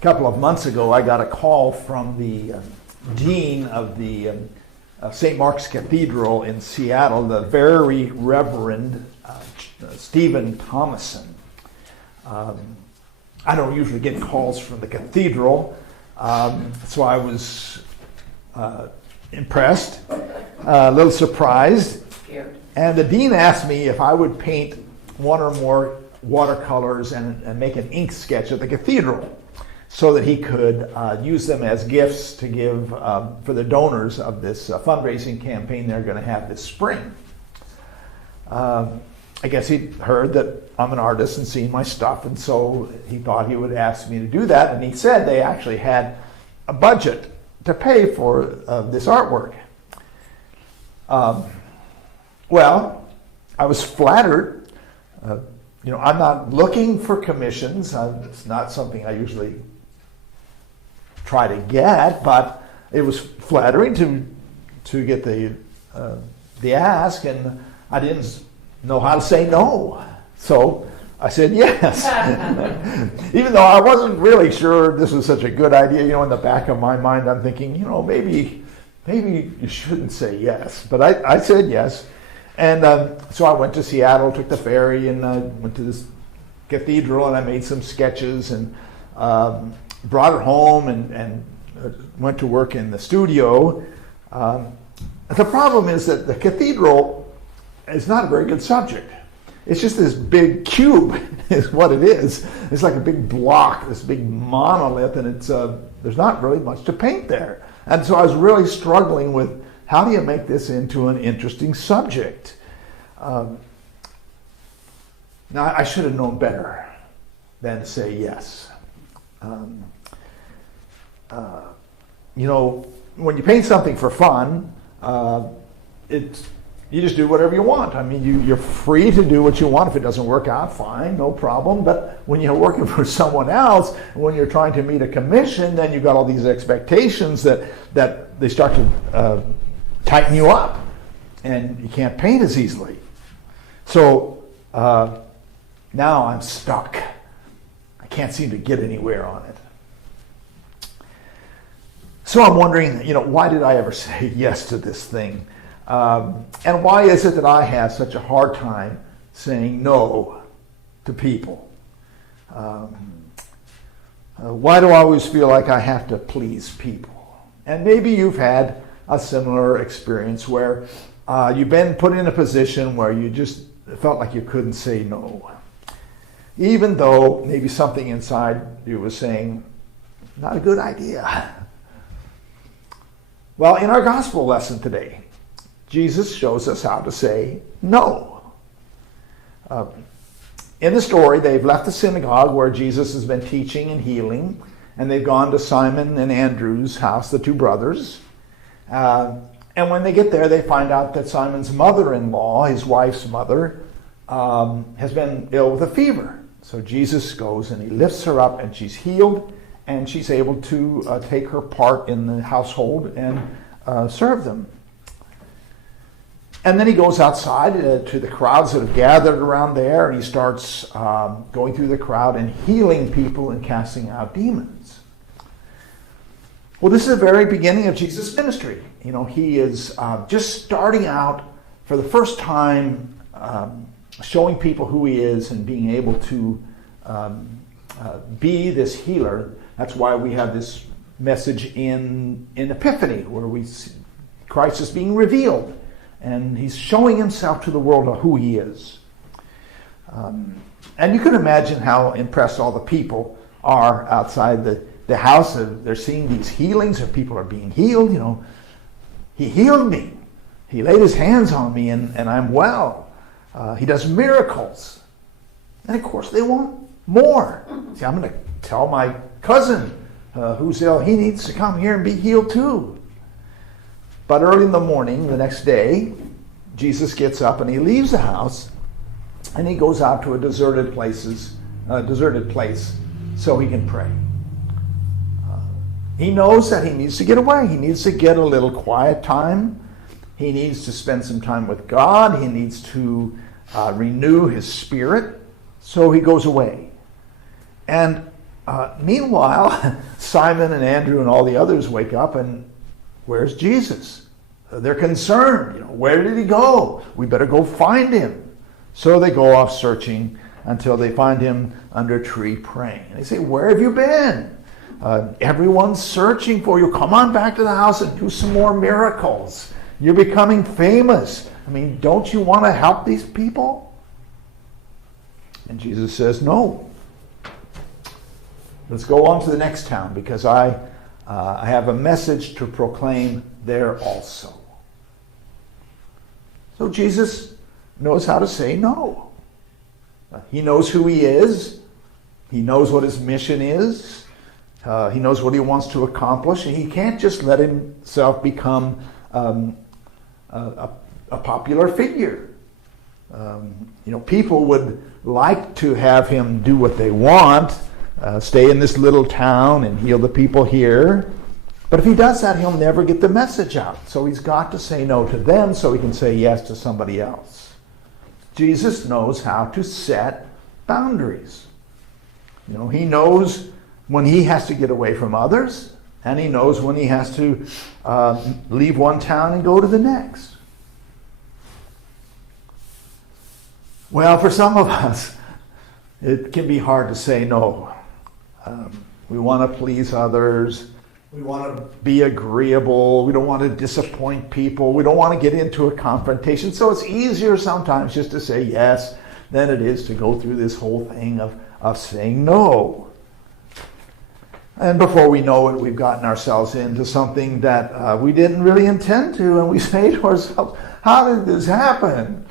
A couple of months ago, I got a call from the dean of the St. Mark's Cathedral in Seattle, the very Reverend Stephen Thomason. I don't usually get calls from the cathedral, so I was impressed, a little surprised. Scared. And the dean asked me if I would paint one or more watercolors and make an ink sketch of the cathedral so that he could use them as gifts to give for the donors of this fundraising campaign they're going to have this spring. I guess he'd heard that I'm an artist and seen my stuff, and so he thought he would ask me to do that, and he said they actually had a budget to pay for this artwork. Well, I was flattered. I'm not looking for commissions. It's not something I usually try to get, but it was flattering to get the ask, and I didn't know how to say no. So I said yes. Even though I wasn't really sure this was such a good idea, in the back of my mind I'm thinking, maybe you shouldn't say yes. But I said yes. And so I went to Seattle, took the ferry, and went to this cathedral, and I made some sketches and brought it home and went to work in the studio. The problem is that the cathedral is not a very good subject. It's just this big cube is what it is. It's like a big block, this big monolith, and it's there's not really much to paint there. And so I was really struggling with how do you make this into an interesting subject? Now, I should have known better than to say yes. When you paint something for fun, you just do whatever you want. I mean, you're free to do what you want. If it doesn't work out, fine, no problem. But when you're working for someone else, when you're trying to meet a commission, then you've got all these expectations that they start to tighten you up, and you can't paint as easily. So now I'm stuck. I can't seem to get anywhere on it. So I'm wondering, why did I ever say yes to this thing? And why is it that I have such a hard time saying no to people? Why do I always feel like I have to please people? And maybe you've had a similar experience where you've been put in a position where you just felt like you couldn't say no. Even though maybe something inside you was saying, not a good idea. Well, in our gospel lesson today, Jesus shows us how to say no. In the story, they've left the synagogue where Jesus has been teaching and healing, and they've gone to Simon and Andrew's house, the two brothers. And when they get there, they find out that Simon's mother-in-law, his wife's mother, has been ill with a fever. So Jesus goes and he lifts her up, and she's healed, and she's able to take her part in the household and serve them. And then he goes outside to the crowds that have gathered around there, and he starts going through the crowd and healing people and casting out demons. Well, this is the very beginning of Jesus' ministry. He is just starting out for the first time, showing people who he is and being able to be this healer. That's why we have this message in Epiphany, where we see Christ is being revealed. And he's showing himself to the world of who he is. And you can imagine how impressed all the people are outside the house. They're seeing these healings, and people are being healed. He healed me. He laid his hands on me, and I'm well. He does miracles. And of course, they want more. See, I'm going to tell my cousin who's ill, he needs to come here and be healed too. But early in the morning, the next day, Jesus gets up and he leaves the house, and he goes out to a deserted place so he can pray. He knows that he needs to get away. He needs to get a little quiet time. He needs to spend some time with God. He needs to renew his spirit. So he goes away. And Meanwhile, Simon and Andrew and all the others wake up, and where's Jesus? They're concerned. Where did he go? We better go find him. So they go off searching until they find him under a tree praying. And they say, where have you been? Everyone's searching for you. Come on back to the house and do some more miracles. You're becoming famous. Don't you want to help these people? And Jesus says, no. Let's go on to the next town, because I have a message to proclaim there also. So Jesus knows how to say no. He knows who he is. He knows what his mission is. He knows what he wants to accomplish. And he can't just let himself become a popular figure. People would like to have him do what they want, stay in this little town and heal the people here. But if he does that, he'll never get the message out. So he's got to say no to them so he can say yes to somebody else. Jesus knows how to set boundaries. He knows when he has to get away from others, and he knows when he has to leave one town and go to the next. Well, for some of us, it can be hard to say no. We want to please others. We want to be agreeable. We don't want to disappoint people. We don't want to get into a confrontation. So it's easier sometimes just to say yes than it is to go through this whole thing of saying no. And before we know it, we've gotten ourselves into something that we didn't really intend to, and we say to ourselves, how did this happen?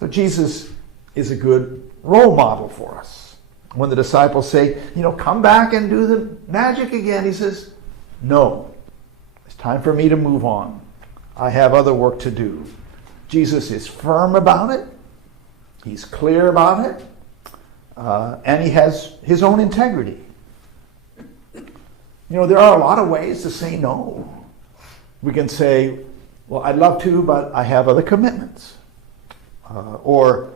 So Jesus is a good role model for us. When the disciples say, come back and do the magic again, he says, no, it's time for me to move on. I have other work to do. Jesus is firm about it. He's clear about it. And he has his own integrity. There are a lot of ways to say no. We can say, well, I'd love to, but I have other commitments. Or,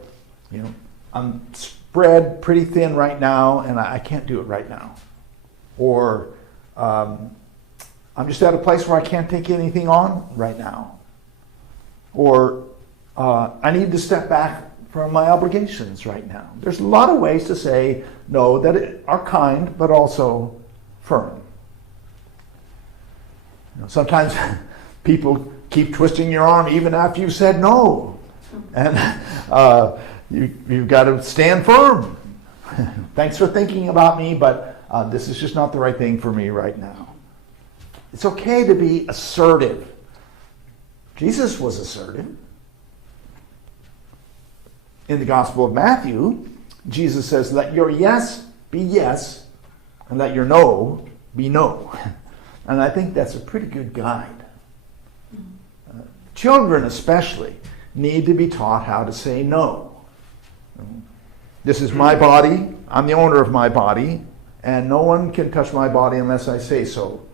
I'm spread pretty thin right now, and I can't do it right now. Or I'm just at a place where I can't take anything on right now. Or I need to step back from my obligations right now. There's a lot of ways to say no that are kind, but also firm. Sometimes people keep twisting your arm even after you've said no. And you've got to stand firm. Thanks for thinking about me, but this is just not the right thing for me right now. It's okay to be assertive. Jesus was assertive. In the Gospel of Matthew, Jesus says, let your yes be yes, and let your no be no. And I think that's a pretty good guide. Children especially need to be taught how to say no. This is my body. I'm the owner of my body, and no one can touch my body unless I say so.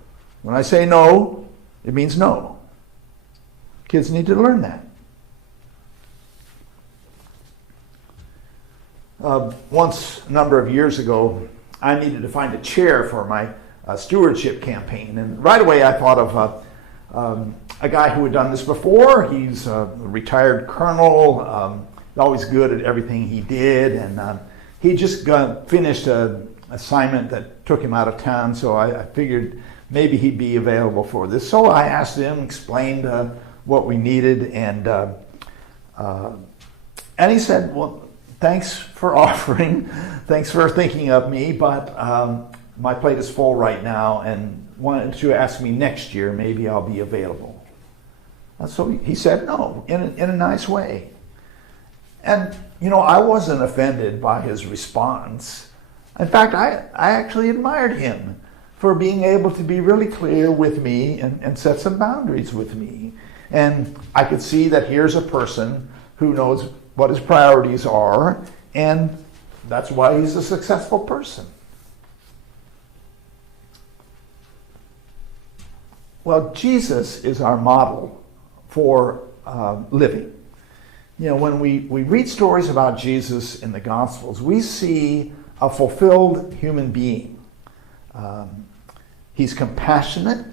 When I say no, it means no. Kids need to learn that. Once, a number of years ago, I needed to find a chair for my stewardship campaign, and right away I thought of a guy who had done this before. He's a retired colonel, always good at everything he did, and he just finished an assignment that took him out of town, so I figured maybe he'd be available for this. So I asked him, explained what we needed, and he said, well, thanks for offering, thanks for thinking of me, but my plate is full right now, and why don't you ask me next year, maybe I'll be available. So he said no, in a nice way. And, I wasn't offended by his response. In fact, I actually admired him for being able to be really clear with me and set some boundaries with me. And I could see that here's a person who knows what his priorities are, and that's why he's a successful person. Well, Jesus is our model for living. when we read stories about Jesus in the Gospels, we see a fulfilled human being. He's compassionate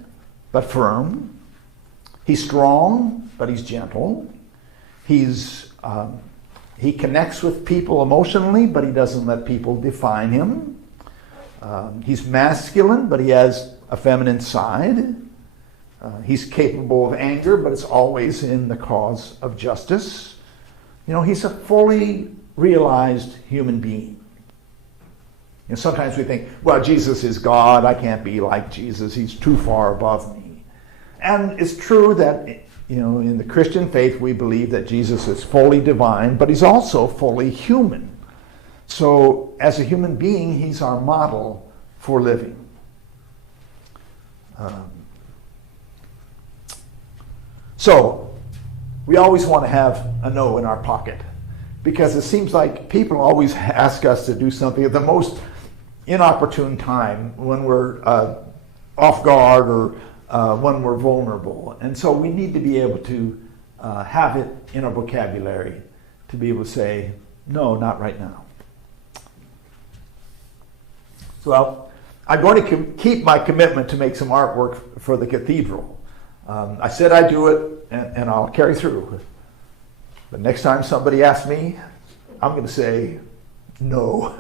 but firm. He's strong but he's gentle. He connects with people emotionally, but he doesn't let people define him. He's masculine, but he has a feminine side. He's capable of anger, but it's always in the cause of justice. He's a fully realized human being. Sometimes we think, well, Jesus is God. I can't be like Jesus. He's too far above me. And it's true that, in the Christian faith, we believe that Jesus is fully divine, but he's also fully human. So as a human being, he's our model for living. So we always want to have a no in our pocket, because it seems like people always ask us to do something at the most inopportune time, when we're off guard or when we're vulnerable. And so we need to be able to have it in our vocabulary to be able to say, no, not right now. Well, I'm going to keep my commitment to make some artwork for the cathedral. I said I'd do it, and I'll carry through. But next time somebody asks me, I'm going to say no.